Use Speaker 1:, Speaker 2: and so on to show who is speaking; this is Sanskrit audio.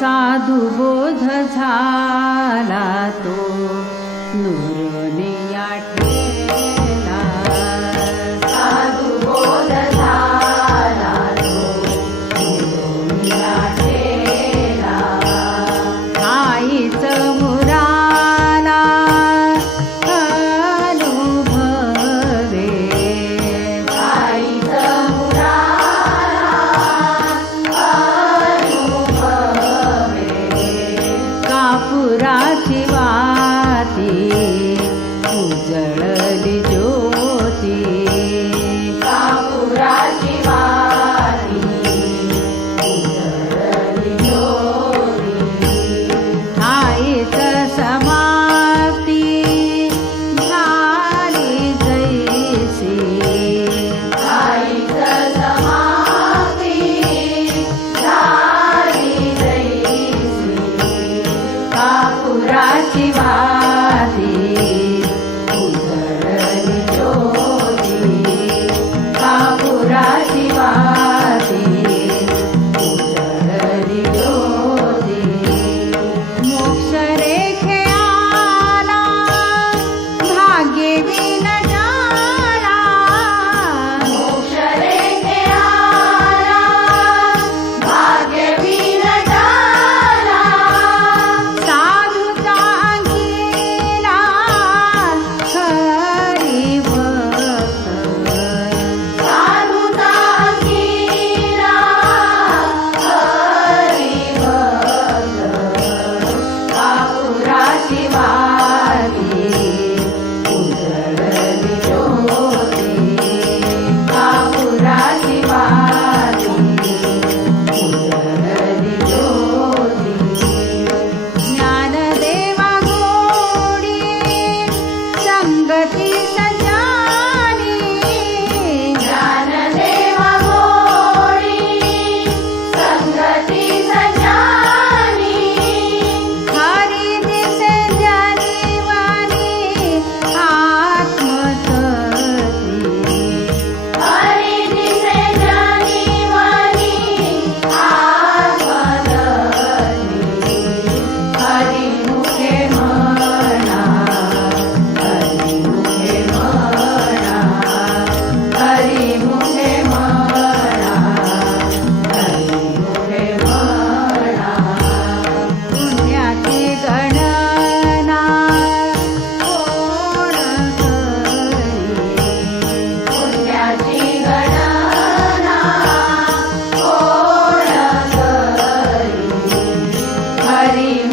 Speaker 1: साधुबोध झाला तो या पुरा शिवाती
Speaker 2: हरि